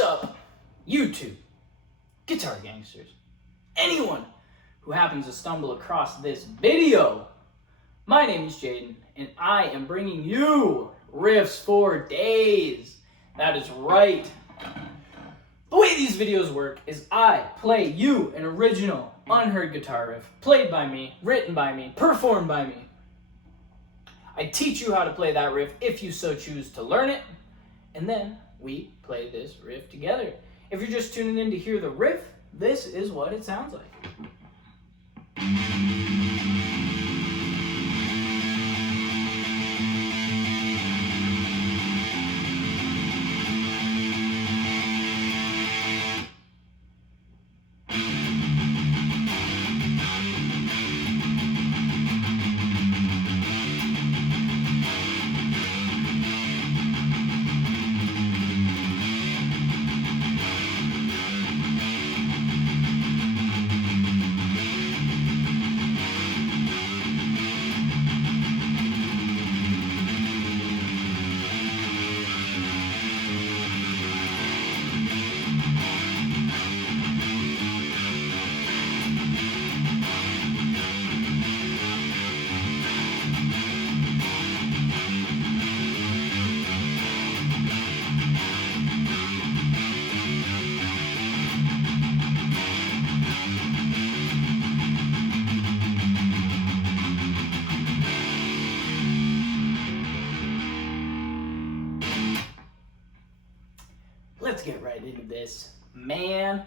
up, YouTube, guitar gangsters, anyone who happens to stumble across this video? My name is Jaden, and I am bringing you Riffs for Days. That is right. The way these videos work is I play you an original, unheard guitar riff, played by me, written by me, performed by me. I teach you how to play that riff if you so choose to learn it, and then we play this riff together. If you're just tuning in to hear the riff, this is what it sounds like. Let's get right into this, man.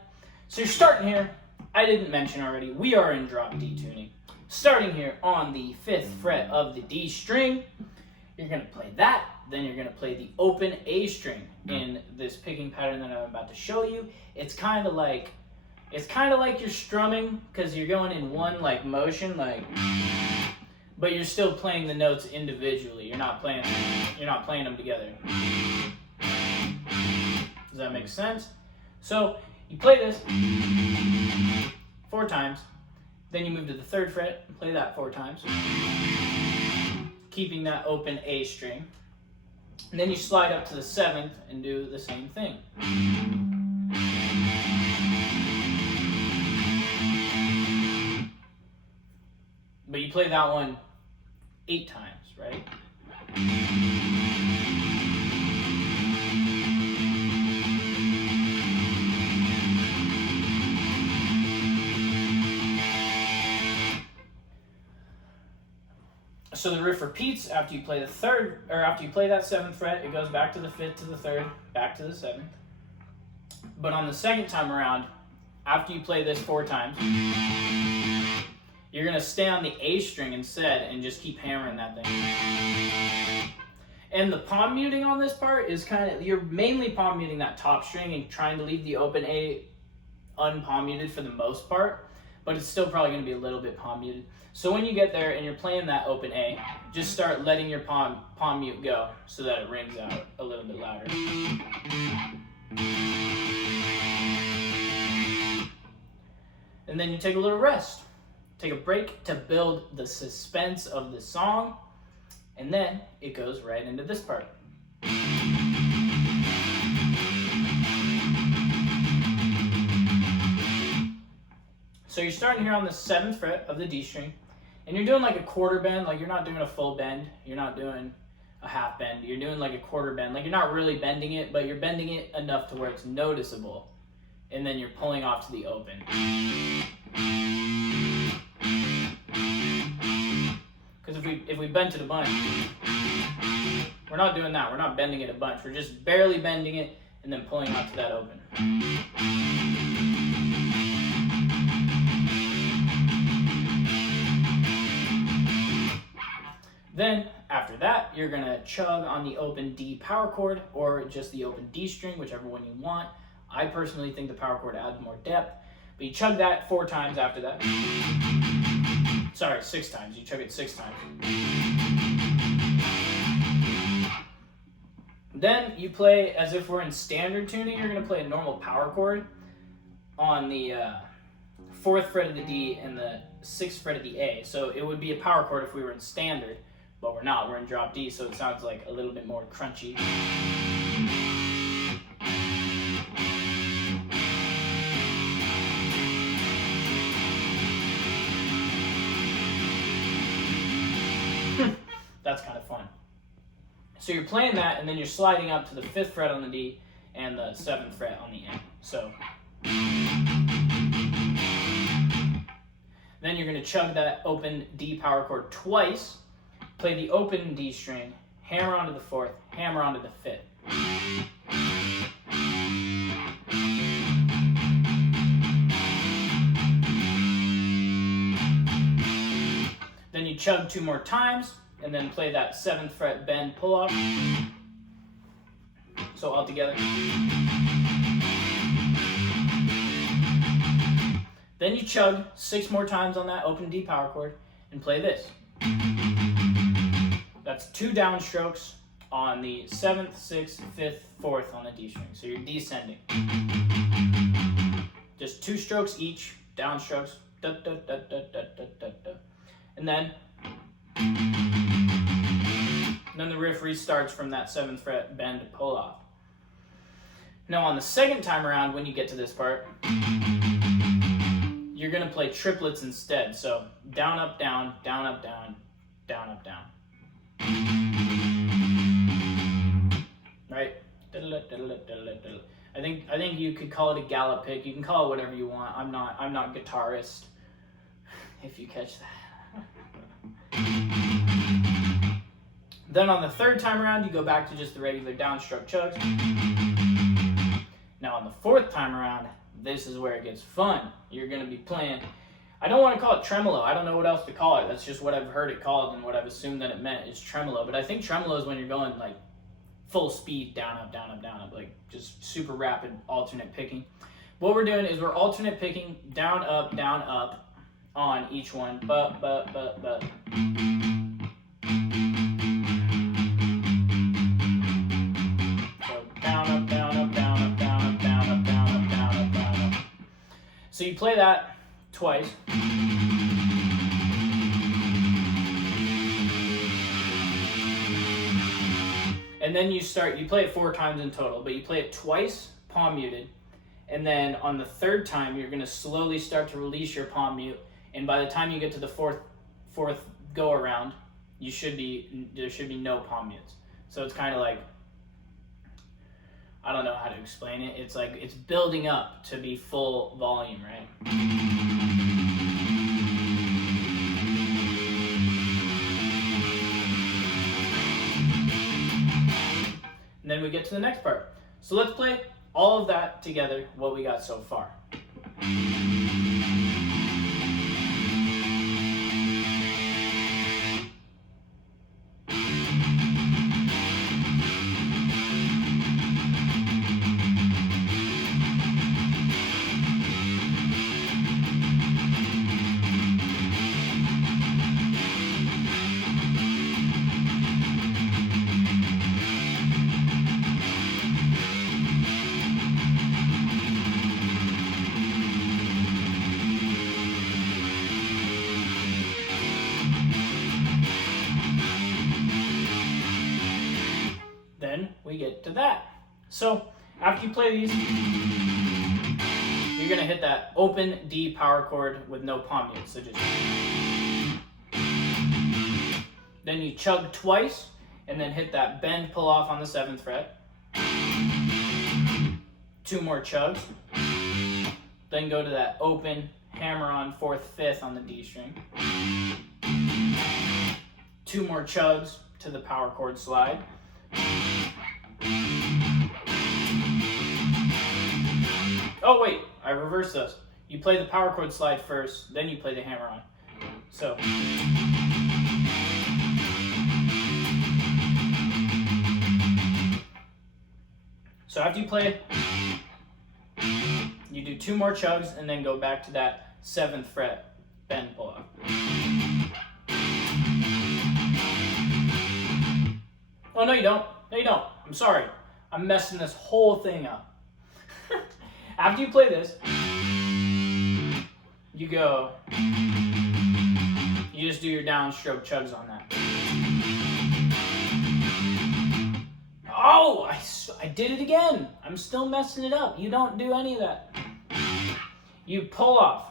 So you're starting here. I didn't mention already, we are in drop D tuning. Starting here on the 5th fret of the D string, you're going to play that. Then you're going to play the open A string in this picking pattern that I'm about to show you. It's kind of like you're strumming because you're going in one like motion, like, but you're still playing the notes individually. You're not playing them together. Does that make sense? So you play this 4 times, then you move to the 3rd fret and play that 4 times, keeping that open A string. And then you slide up to the 7th and do the same thing. But you play that one 8 times, right? So the riff repeats after you play the 3rd, or after you play that 7th fret. It goes back to the 5th to the 3rd, back to the 7th. But on the 2nd time around, after you play this 4 times, you're gonna stay on the A string instead and just keep hammering that thing. And the palm muting on this part is you're mainly palm muting that top string and trying to leave the open A unpalm muted for the most part, but it's still probably gonna be a little bit palm muted. So when you get there and you're playing that open A, just start letting your palm mute go so that it rings out a little bit louder. And then you take a little rest. Take a break to build the suspense of the song, and then it goes right into this part. So you're starting here on the 7th fret of the D string, and you're doing like a quarter bend, like you're not doing a full bend, you're not doing a half bend, you're doing like a quarter bend, like you're not really bending it, but you're bending it enough to where it's noticeable, and then you're pulling off to the open. Because if we bent it a bunch, we're not doing that, we're not bending it a bunch, we're just barely bending it and then pulling out to that open. Then, after that, you're going to chug on the open D power chord or just the open D string, whichever one you want. I personally think the power chord adds more depth, but you chug that 4 times after that. Sorry, 6 times. You chug it 6 times. Then you play as if we're in standard tuning. You're going to play a normal power chord on the 4th fret of the D and the 6th fret of the A. So it would be a power chord if we were in standard, but we're not. We're in drop D, so it sounds like a little bit more crunchy. That's kind of fun. So you're playing that, and then you're sliding up to the 5th fret on the D and the 7th fret on the N. So then you're going to chug that open D power chord twice, play the open D string, hammer onto the 4th, hammer onto the 5th. Then you chug 2 more times, and then play that 7th fret bend pull off. So all together. Then you chug 6 more times on that open D power chord and play this. That's 2 downstrokes on the 7th, 6th, 5th, 4th on the D string. So you're descending. Just 2 strokes each, downstrokes. Da, da, da, da, da, da, da, da. And then the riff restarts from that 7th fret bend pull off. Now on the second time around, when you get to this part, you're going to play triplets instead. So down, up, down, down, up, down, down, up, down. Right? I think you could call it a gallop pick. You can call it whatever you want. I'm not guitarist. If you catch that. Then on the third time around, you go back to just the regular downstroke chugs. Now on the 4th time around, this is where it gets fun. You're going to be playing, I don't want to call it tremolo. I don't know what else to call it. That's just what I've heard it called and what I've assumed that it meant is tremolo. But I think tremolo is when you're going like full speed, down, up, down, up, down, up, like just super rapid alternate picking. What we're doing is we're alternate picking down, up on each one. But. So you play that twice. And then you play it 4 times in total, but you play it twice, palm muted. And then on the 3rd time, you're going to slowly start to release your palm mute. And by the time you get to the fourth go around, there should be no palm mutes. So it's kind of like, I don't know how to explain it. It's like it's building up to be full volume, right? And then we get to the next part. So let's play all of that together, what we got so far. We get to that. So after you play these, you're gonna hit that open D power chord with no palm mute. So just then you chug twice and then hit that bend pull off on the 7th fret. 2 more chugs. Then go to that open hammer on 4th, 5th on the D string. 2 more chugs to the power chord slide. Oh wait, I reversed those. You play the power chord slide first, then you play the hammer on. So after you play it, you do 2 more chugs and then go back to that 7th fret bend pull off. Oh, no you don't. No you don't. I'm sorry. I'm messing this whole thing up. After you play this, you just do your downstroke chugs on that. Oh, I did it again. I'm still messing it up. You don't do any of that. You pull off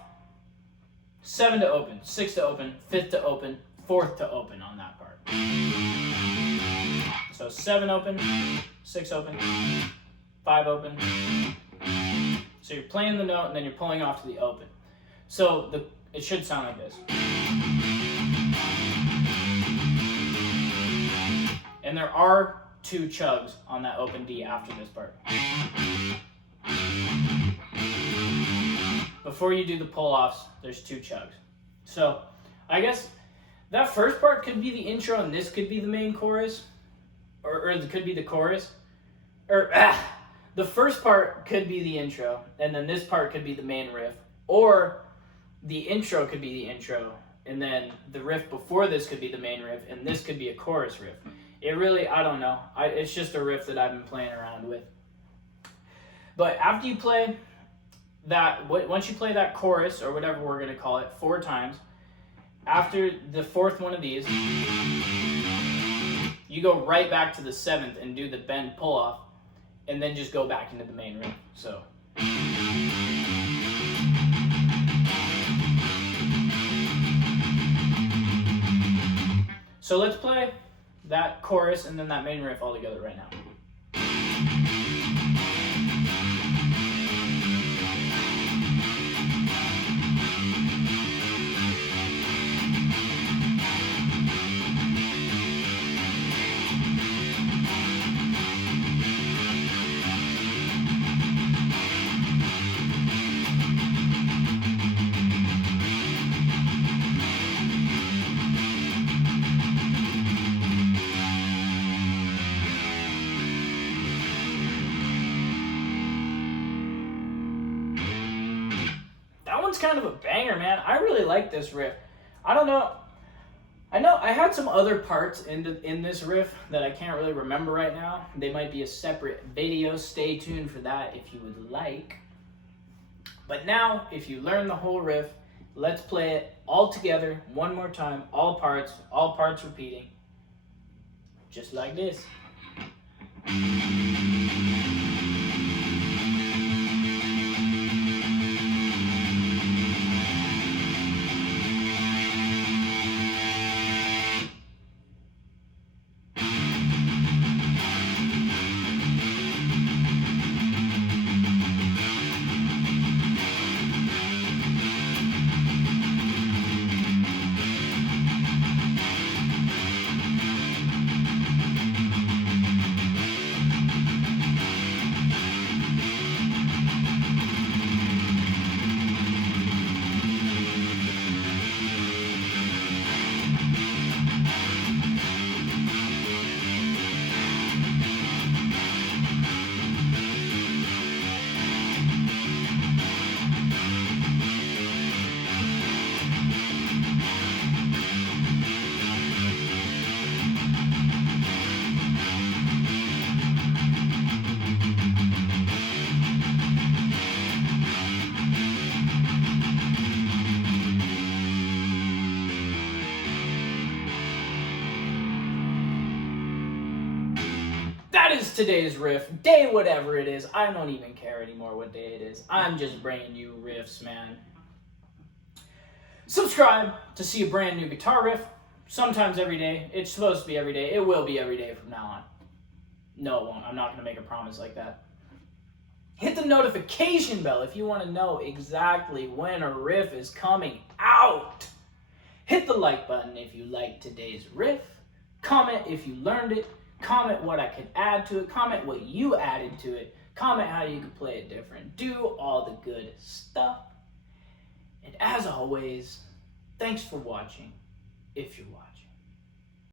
7 to open, 6 to open, 5th to open, fourth to open on that part. So 7 open, 6 open, 5 open. So you're playing the note and then you're pulling off to the open. So it should sound like this. And there are 2 chugs on that open D after this part. Before you do the pull-offs, there's 2 chugs. So I guess that first part could be the intro and this could be the main chorus. Or it could be the chorus. The first part could be the intro, and then this part could be the main riff. Or the intro could be the intro, and then the riff before this could be the main riff, and this could be a chorus riff. It really, I don't know. It's just a riff that I've been playing around with. But after you play that, once you play that chorus, or whatever we're going to call it, 4 times, after the 4th one of these, you go right back to the 7th and do the bend pull off, and then just go back into the main riff. So let's play that chorus and then that main riff all together right now. Kind of a banger, man. I really like this riff. I don't know. I know I had some other parts in this riff that I can't really remember right now. They might be a separate video. Stay tuned for that if you would like. But now, if you learn the whole riff, let's play it all together one more time. All parts repeating. Just like this. That is today's riff. Day whatever it is. I don't even care anymore what day it is. I'm just bringing you riffs, man. Subscribe to see a brand new guitar riff. Sometimes every day. It's supposed to be every day. It will be every day from now on. No, it won't. I'm not going to make a promise like that. Hit the notification bell if you want to know exactly when a riff is coming out. Hit the like button if you liked today's riff. Comment if you learned it. Comment what I could add to it. Comment what you added to it. Comment how you could play it different. Do all the good stuff. And as always, thanks for watching, if you're watching.